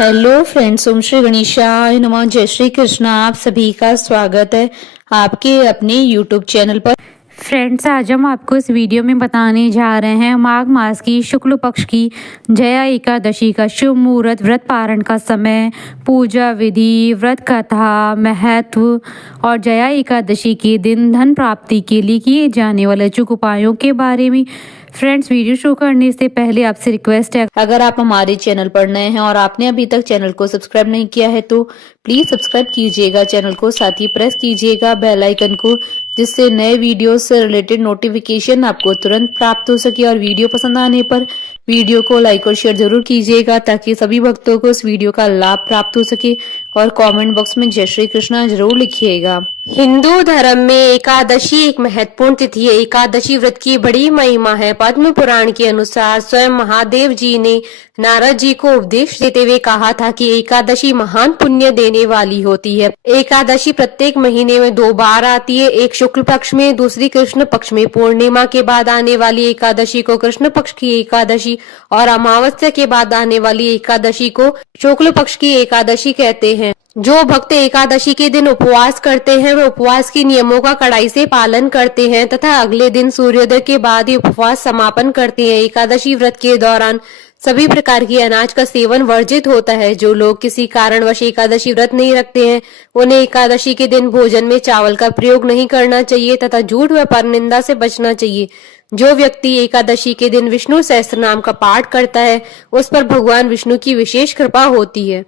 Hello friends, ओम श्री गणेशाय नमः। जय श्री कृष्ण। आप सभी का स्वागत है आपके अपने यूट्यूब चैनल पर। फ्रेंड्स, आज हम आपको इस वीडियो में बताने जा रहे हैं माघ मास की शुक्ल पक्ष की जया एकादशी का शुभ मुहूर्त, व्रत पारण का समय, पूजा विधि, व्रत कथा, महत्व और जया एकादशी के दिन धन प्राप्ति के लिए किए जाने वाले अचूक उपायों के बारे में। फ्रेंड्स, वीडियो शुरू करने से पहले आपसे रिक्वेस्ट है, अगर आप हमारे चैनल पर नए हैं और आपने अभी तक चैनल को सब्सक्राइब नहीं किया है तो प्लीज सब्सक्राइब कीजिएगा चैनल को, साथ ही प्रेस कीजिएगा बेल आइकन को, जिससे नए वीडियो से रिलेटेड नोटिफिकेशन आपको तुरंत प्राप्त हो सके। और वीडियो पसंद आने पर वीडियो को लाइक और शेयर जरूर कीजिएगा ताकि सभी भक्तों को इस वीडियो का लाभ प्राप्त हो सके। और कमेंट बॉक्स में जय श्री कृष्णा जरूर लिखिएगा। हिंदू धर्म में एकादशी एक महत्वपूर्ण तिथि है। एकादशी व्रत की बड़ी महिमा है। पद्म पुराण के अनुसार स्वयं महादेव जी ने नारद जी को उपदेश देते हुए कहा था कि एकादशी महान पुण्य देने वाली होती है। एकादशी प्रत्येक महीने में 2 बार आती है, एक शुक्ल पक्ष में, दूसरी कृष्ण पक्ष में। पूर्णिमा के बाद आने वाली एकादशी को कृष्ण पक्ष की एकादशी और अमावस्या के बाद आने वाली एकादशी को शुक्ल पक्ष की एकादशी कहते हैं। जो भक्त एकादशी के दिन उपवास करते हैं वे उपवास के नियमों का कड़ाई से पालन करते हैं तथा अगले दिन सूर्योदय के बाद ही उपवास समापन करते हैं। एकादशी व्रत के दौरान सभी प्रकार के अनाज का सेवन वर्जित होता है। जो लोग किसी कारणवश एकादशी व्रत नहीं रखते हैं उन्हें एकादशी के दिन भोजन में चावल का प्रयोग नहीं करना चाहिए तथा झूठ व परनिंदा से बचना चाहिए। जो व्यक्ति एकादशी के दिन विष्णु सहस्त्र नाम का पाठ करता है उस पर भगवान विष्णु की विशेष कृपा होती है।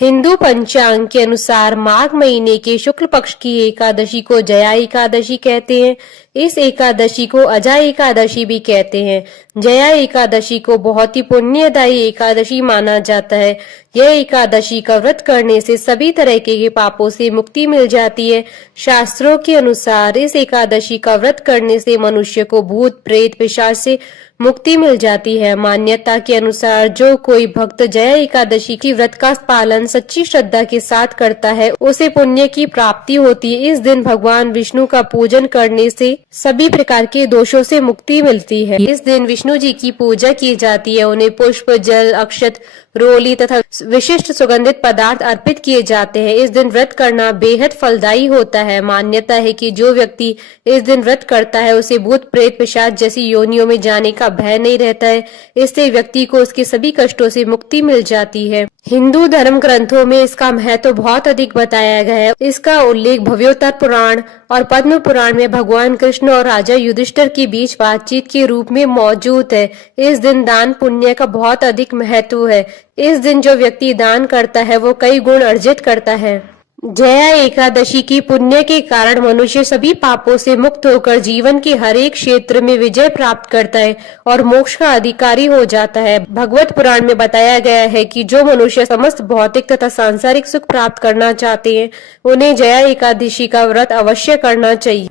हिंदू पंचांग के अनुसार माघ महीने के शुक्ल पक्ष की एकादशी को जया एकादशी कहते हैं। इस एकादशी को अजा एकादशी भी कहते हैं। जया एकादशी को बहुत ही पुण्यदायी एकादशी माना जाता है। यह एकादशी का व्रत करने से सभी तरह के पापों से मुक्ति मिल जाती है। शास्त्रों के अनुसार इस एकादशी का व्रत करने से मनुष्य को भूत प्रेत पिशाच से मुक्ति मिल जाती है। मान्यता के अनुसार जो कोई भक्त जया एकादशी की व्रत का पालन सच्ची श्रद्धा के साथ करता है उसे पुण्य की प्राप्ति होती है। इस दिन भगवान विष्णु का पूजन करने से सभी प्रकार के दोषों से मुक्ति मिलती है। इस दिन विष्णु जी की पूजा की जाती है। उन्हें पुष्प, जल, अक्षत, रोली तथा विशिष्ट सुगंधित पदार्थ अर्पित किए जाते हैं। इस दिन व्रत करना बेहद फलदायी होता है। मान्यता है कि जो व्यक्ति इस दिन व्रत करता है उसे भूत प्रेत पिशाच जैसी योनियों में जाने का भय नहीं रहता है। इससे व्यक्ति को उसके सभी कष्टों से मुक्ति मिल जाती है। हिंदू धर्म ग्रंथों में इसका महत्व बहुत अधिक बताया गया है। इसका उल्लेख भव्योत्तर पुराण और पद्म पुराण में भगवान कृष्ण और राजा युधिष्ठिर के बीच बातचीत के रूप में मौजूद है। इस दिन दान पुण्य का बहुत अधिक महत्व है। इस दिन जो व्यक्ति दान करता है वो कई गुण अर्जित करता है। जया एकादशी की पुण्य के कारण मनुष्य सभी पापों से मुक्त होकर जीवन के हर एक क्षेत्र में विजय प्राप्त करता है और मोक्ष का अधिकारी हो जाता है। भगवत पुराण में बताया गया है कि जो मनुष्य समस्त भौतिक तथा सांसारिक सुख प्राप्त करना चाहते हैं उन्हें जया एकादशी का व्रत अवश्य करना चाहिए।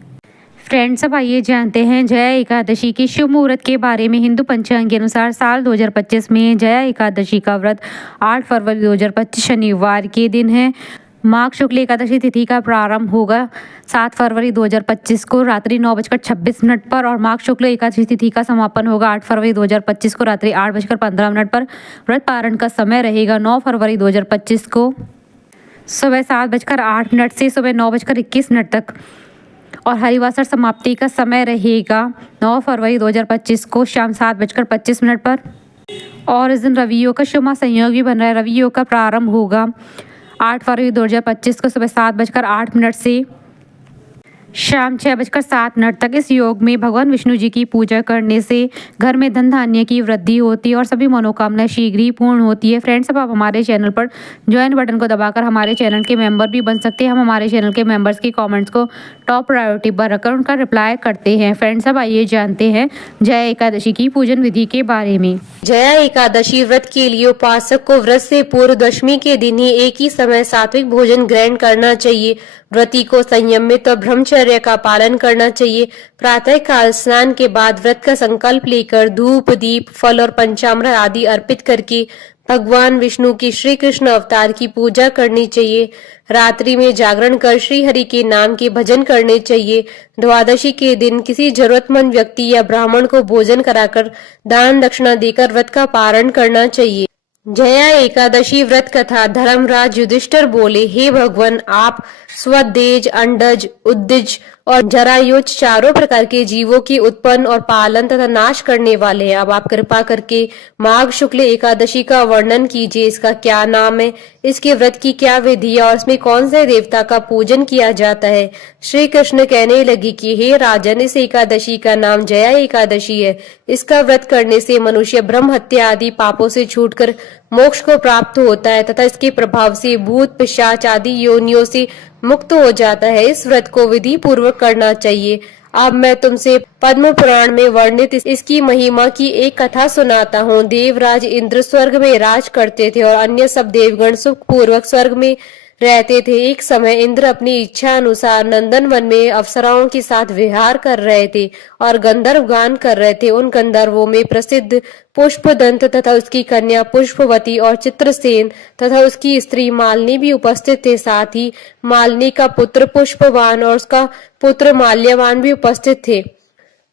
फ्रेंड्स, अब आइए जानते हैं जया एकादशी के शुभ मुहूर्त के बारे में। हिंदू पंचांग के अनुसार साल 2025 में जया एकादशी का व्रत 8 फरवरी 2025 शनिवार के दिन है। माघ शुक्ल एकादशी तिथि का प्रारंभ होगा 7 फरवरी 2025 को रात्रि 9:26 पर और माघ शुक्ल एकादशी तिथि का समापन होगा 8 फरवरी 2025 को रात्रि 8:15 पर। व्रत पारण का समय रहेगा 9 फरवरी 2025 को सुबह 7:08 से सुबह 9:21 तक और हरिवासर समाप्ति का समय रहेगा 9 फरवरी 2025 को शाम 7:25 पर। और इस दिन रवियों का शुभ संयोग भी बन रहा है। रवियों का प्रारंभ होगा 8 फरवरी 2025 को सुबह 7:08 से शाम 6:07 तक। इस योग में भगवान विष्णु जी की पूजा करने से घर में धन धान्य की वृद्धि होती है और सभी मनोकामनाएं शीघ्र ही पूर्ण होती है। फ्रेंड्स, अब आप हमारे चैनल पर ज्वाइन बटन को दबाकर हमारे चैनल के मेंबर भी बन सकते हैं। हम हमारे चैनल के मेंबर्स की कमेंट्स को टॉप प्रायोरिटी पर रखकर उनका रिप्लाई करते हैं। फ्रेंड्स, अब आइए जानते हैं जया एकादशी की पूजन विधि के बारे में। जया एकादशी व्रत के लिए उपासक को व्रत से पूर्व दशमी के दिन ही एक ही समय सात्विक भोजन ग्रहण करना चाहिए। व्रती को संयमित और ब्रह्मचर्य का पालन करना चाहिए। प्रातः काल स्नान के बाद व्रत का संकल्प लेकर धूप, दीप, फल और पंचामृत आदि अर्पित करके भगवान विष्णु की श्री कृष्ण अवतार की पूजा करनी चाहिए। रात्रि में जागरण कर श्री हरि के नाम के भजन करने चाहिए। द्वादशी के दिन किसी जरूरतमंद व्यक्ति या ब्राह्मण को भोजन कराकर दान दक्षिणा देकर व्रत का पारण करना चाहिए। जया एकादशी व्रत कथा। धर्मराज युधिष्ठिर बोले, हे भगवान, आप स्वदेज, अंडज, उद्दिज और जरायुज चारों प्रकार के जीवों की उत्पन्न और पालन तथा नाश करने वाले हैं। अब आप कृपा करके माघ शुक्ल एकादशी का वर्णन कीजिए। इसका क्या नाम है, इसके व्रत की क्या विधि है और इसमें कौन से देवता का पूजन किया जाता है। श्री कृष्ण कहने लगे कि हे राजन, इस एकादशी का नाम जया एकादशी है। इसका व्रत करने से मनुष्य ब्रह्म हत्या आदि पापों से छूटकर मोक्ष को प्राप्त होता है तथा इसके प्रभाव से भूत, पिशाच आदि योनियों से मुक्त हो जाता है। इस व्रत को विधि पूर्वक करना चाहिए। अब मैं तुमसे पद्म पुराण में वर्णित इसकी महिमा की एक कथा सुनाता हूँ। देवराज इंद्र स्वर्ग में राज करते थे और अन्य सब देवगण सुख पूर्वक स्वर्ग में रहते थे। एक समय इंद्र अपनी इच्छा अनुसार नंदन वन में अप्सराओं के साथ विहार कर रहे थे और गंधर्व गान कर रहे थे। उन गंधर्वों में प्रसिद्ध पुष्पदंत तथा उसकी कन्या पुष्पवती और चित्रसेन तथा उसकी स्त्री मालिनी भी उपस्थित थे। साथ ही मालिनी का पुत्र पुष्पवान और उसका पुत्र माल्यवान भी उपस्थित थे।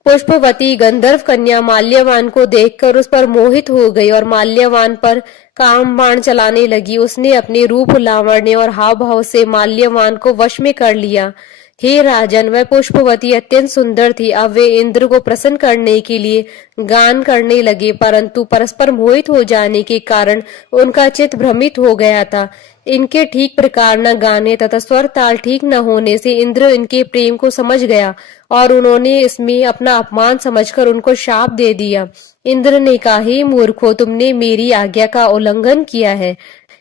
पुष्पवती गंधर्व कन्या माल्यवान को देखकर उस पर मोहित हो गई और माल्यवान पर काम बाण चलाने लगी। उसने अपने रूप, लावण्य और हाव भाव से माल्यवान को वश में कर लिया। हे राजन, वह पुष्पवती अत्यंत सुंदर थी। अब वे इंद्र को प्रसन्न करने के लिए गान करने लगे, परंतु परस्पर मोहित हो जाने के कारण उनका चित्त भ्रमित हो गया था। इनके ठीक प्रकार न गाने तथा स्वर ताल ठीक न होने से इंद्र इनके प्रेम को समझ गया और उन्होंने इसमें अपना अपमान समझकर उनको शाप दे दिया। इंद्र ने कहा, हे मूर्खो, तुमने मेरी आज्ञा का उल्लंघन किया है,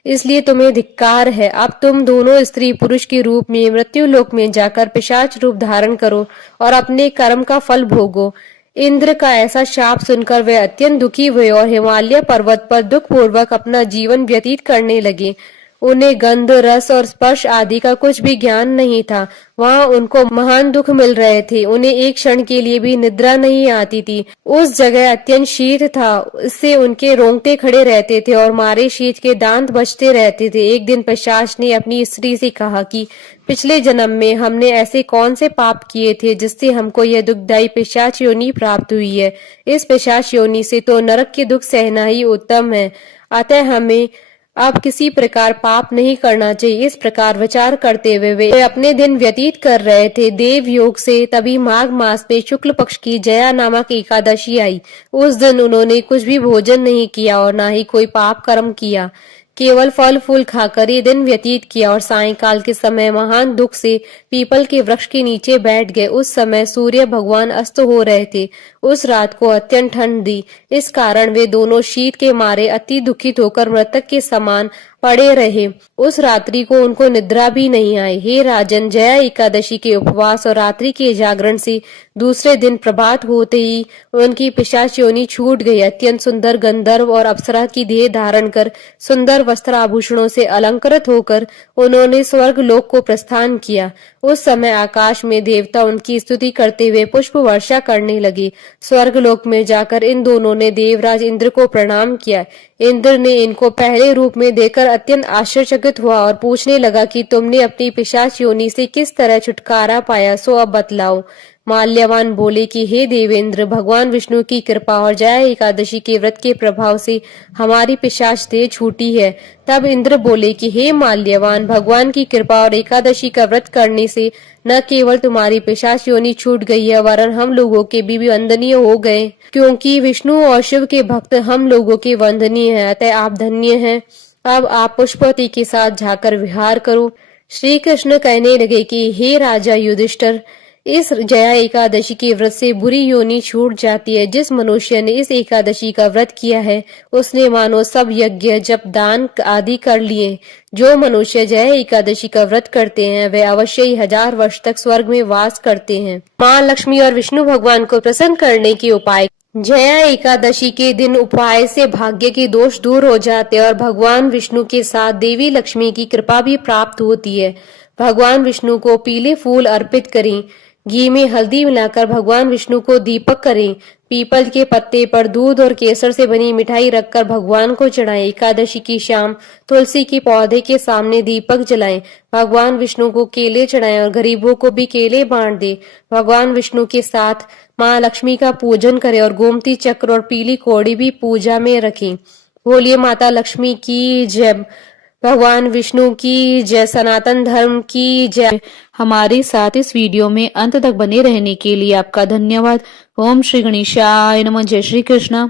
इसलिए तुम्हें धिक्कार है। अब तुम दोनों स्त्री पुरुष के रूप में मृत्यु लोक में जाकर पिशाच रूप धारण करो और अपने कर्म का फल भोगो। इंद्र का ऐसा शाप सुनकर वे अत्यंत दुखी हुए और हिमालय पर्वत पर दुख पूर्वक अपना जीवन व्यतीत करने लगे। उन्हें गंध, रस और स्पर्श आदि का कुछ भी ज्ञान नहीं था। वहां उनको महान दुख मिल रहे थे। उन्हें एक क्षण के लिए भी निद्रा नहीं आती थी। उस जगह अत्यंत शीत था, इससे उनके रोंगटे खड़े रहते थे और मारे शीत के दांत बजते रहते थे। एक दिन पिशाच ने अपनी स्त्री से कहा कि पिछले जन्म में हमने ऐसे कौन से पाप किए थे जिससे हमको यह दुखदायी पिशाच योनि प्राप्त हुई है। इस पिशाच योनि से तो नरक के दुख सहना ही उत्तम है, अतः हमें अब किसी प्रकार पाप नहीं करना चाहिए। इस प्रकार विचार करते हुए वे अपने दिन व्यतीत कर रहे थे। देव योग से तभी माघ मास में शुक्ल पक्ष की जया नामक एकादशी आई। उस दिन उन्होंने कुछ भी भोजन नहीं किया और न ही कोई पाप कर्म किया, केवल फल फूल खाकर ये दिन व्यतीत किया और सायंकाल के समय महान दुख से पीपल के वृक्ष के नीचे बैठ गए। उस समय सूर्य भगवान अस्त हो रहे थे। उस रात को अत्यंत ठंड थी, इस कारण वे दोनों शीत के मारे अति दुखित होकर मृतक के समान पड़े रहे। उस रात्रि को उनको निद्रा भी नहीं आई। हे राजन, जया एकादशी के उपवास और रात्रि के जागरण से दूसरे दिन प्रभात होते ही उनकी पिशाच योनि छूट गई। अत्यंत सुंदर गंधर्व और अप्सरा की देह धारण कर सुंदर वस्त्र आभूषणों से अलंकृत होकर उन्होंने स्वर्ग लोक को प्रस्थान किया। उस समय आकाश में देवता उनकी स्तुति करते हुए पुष्प वर्षा करने लगे। स्वर्ग लोक में जाकर इन दोनों ने देवराज इंद्र को प्रणाम किया। इंद्र ने इनको पहले रूप में देखकर अत्यंत आश्चर्यचकित हुआ और पूछने लगा कि तुमने अपनी पिशाच योनि से किस तरह छुटकारा पाया, सो अब बतलाओ। माल्यवान बोले कि हे देवेंद्र, भगवान विष्णु की कृपा और जया एकादशी के व्रत के प्रभाव से हमारी पिशाच देह छूटी है। तब इंद्र बोले कि हे माल्यवान, भगवान की कृपा और एकादशी का व्रत करने से न केवल तुम्हारी पिशाच योनि छूट गई है, वरन हम लोगों के भी वंदनीय हो गए, क्योंकि विष्णु और शिव के भक्त हम लोगों के वंदनीय हैं, अतः आप धन्य हैं। अब आप पुष्पवती के साथ जाकर विहार करो। श्री कृष्ण कहने लगे कि हे राजा युधिष्ठिर, इस जया एकादशी के व्रत से बुरी योनि छूट जाती है। जिस मनुष्य ने इस एकादशी का व्रत किया है उसने मानो सब यज्ञ, जप, दान आदि कर लिए। जो मनुष्य जया एकादशी का व्रत करते हैं वे अवश्य ही 1000 वर्ष तक स्वर्ग में वास करते हैं। माँ लक्ष्मी और विष्णु भगवान को प्रसन्न करने के उपाय। जया एकादशी के दिन उपाय से भाग्य के दोष दूर हो जाते हैं और भगवान विष्णु के साथ देवी लक्ष्मी की कृपा भी प्राप्त होती है। भगवान विष्णु को पीले फूल अर्पित करें। घी में हल्दी मिलाकर भगवान विष्णु को दीपक करें। पीपल के पत्ते पर दूध और केसर से बनी मिठाई रखकर भगवान को चढ़ाएं। एकादशी की शाम तुलसी के पौधे के सामने दीपक जलाएं। भगवान विष्णु को केले चढ़ाएं और गरीबों को भी केले बांट दें। भगवान विष्णु के साथ माँ लक्ष्मी का पूजन करें और गोमती चक्र और पीली कौड़ी भी पूजा में रखें। बोलिए माता लक्ष्मी की जय, भगवान विष्णु की जय, सनातन धर्म की जय। हमारे साथ इस वीडियो में अंत तक बने रहने के लिए आपका धन्यवाद। ओम श्री गणेशाय नमः। जय श्री कृष्ण।